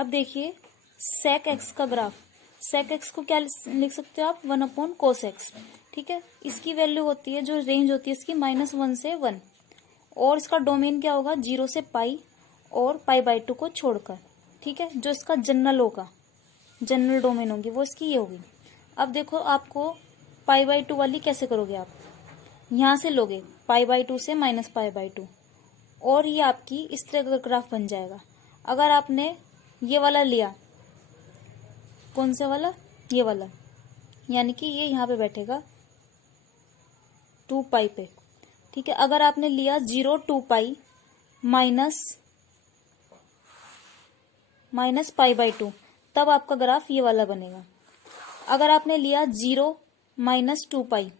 अब देखिए sec x का ग्राफ, sec x को क्या लिख सकते हो आप, 1 cos x। ठीक है, इसकी वैल्यू होती है, जो रेंज होती है इसकी -1 से 1, और इसका डोमेन क्या होगा 0 से पाई और π/2 को छोड़कर। ठीक है, जो इसका जनरल होगा, जनरल डोमेन होगी वो इसकी ये होगी। अब देखो आपको π/2 वाली कैसे करोगे आप, यहां से लोगे π/2 से -π/2, और ये आपकी इस तरह का ग्राफ बन जाएगा। अगर आपने ये वाला लिया, कौन सा वाला, ये वाला, यानी कि ये यहाँ पे बैठेगा 2π पे। ठीक है, अगर आपने लिया 0 2π माइनस π/2, तब आपका ग्राफ ये वाला बनेगा। अगर आपने लिया 0 -2π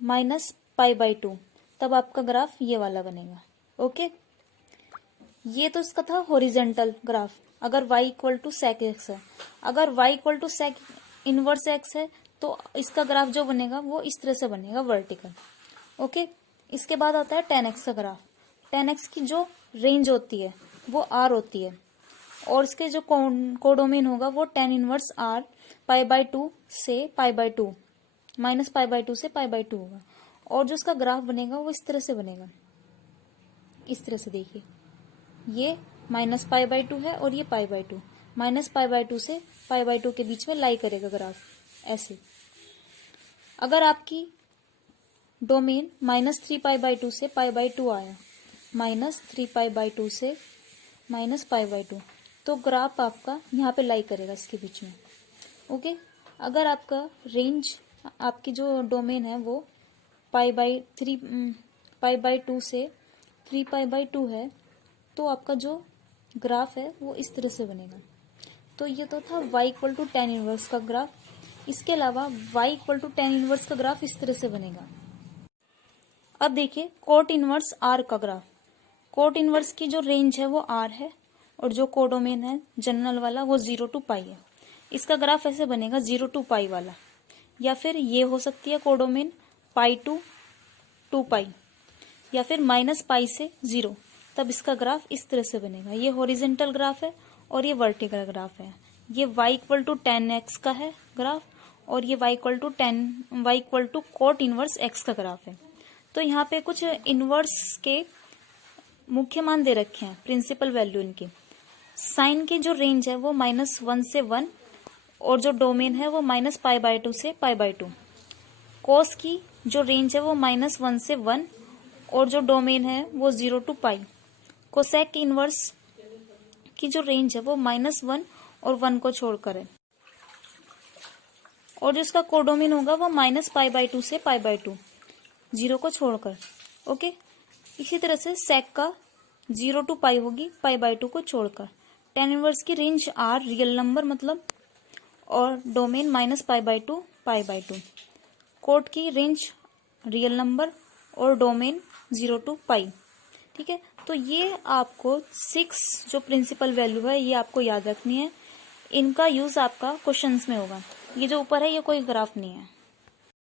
-π/2, तब आपका ग्राफ ये वाला बनेगा। ओके, ये तो इसका था हॉरिजेंटल ग्राफ, अगर y equal to sec x है। अगर y equal to sec inverse x है तो इसका ग्राफ जो बनेगा वो इस तरह से बनेगा, वर्टिकल। ओके, इसके बाद आता है tan x का ग्राफ। tan x की जो रेंज होती है वो r होती है, और इसके जो कोडोमेन होगा वो tan इनवर्स r π/2 से π/2 -π/2 से π/2 होगा, और जो इसका ग्राफ बनेगा वो इस तरह से बनेगा, इस तरह से। देखिए ये -π/2 है और ये π/2, -π/2 से π/2 के बीच में लाई करेगा ग्राफ, ऐसे। अगर आपकी डोमेन -3π/2 से π/2 आया, -3π/2 से -π/2, तो ग्राफ आपका यहाँ पे लाई करेगा इसके बीच में। ओके, अगर आपका रेंज, आपकी जो डोमेन है वो π/2 से 3π/2 है, तो आपका जो ग्राफ है वो इस तरह से बनेगा। तो ये तो था y equal to tan inverse का ग्राफ। इसके अलावा y equal to tan inverse का ग्राफ इस तरह से बनेगा। अब देखिए कोट इनवर्स r का ग्राफ। कोट इनवर्स की जो रेंज है वो r है, और जो कोडोमेन है जनरल वाला वो 0 to π है। इसका ग्राफ ऐसे बनेगा 0 to π वाला, या फिर ये हो सकती है कोडोमेन π to 2π, या फिर -π से 0, तब इसका ग्राफ इस तरह से बनेगा। ये हॉरिजेंटल ग्राफ है और ये वर्टिकल ग्राफ है। ये y equal to tan x का है ग्राफ, और ये y equal to cot inverse x का ग्राफ है। तो यहाँ पे कुछ इनवर्स के मुख्य मान दे रखे हैं, प्रिंसिपल वैल्यू इनकी। साइन की जो रेंज है वो -1 से 1, और जो डोमेन है वो -π/2 से π/2। कोस की जो रेंज है वो -1 से 1, और जो डोमेन है वो 0 to π। कोसेक इनवर्स की जो रेंज है वो -1 और 1 को छोड़कर है, और जो इसका कोडोमेन होगा वो -π/2 से π/2, 0 को छोड़कर। ओके, इसी तरह से सेक का 0 to π होगी π/2 को छोड़कर। tan इनवर्स की रेंज r, रियल नंबर मतलब, और डोमेन -π/2 π/2। कोट की रेंज रियल नंबर और डोमेन 0 to π। ठीक है, तो ये आपको 6 जो प्रिंसिपल वैल्यू है ये आपको याद रखनी है। इनका यूज आपका क्वेश्चंस में होगा। ये जो ऊपर है ये कोई ग्राफ नहीं है।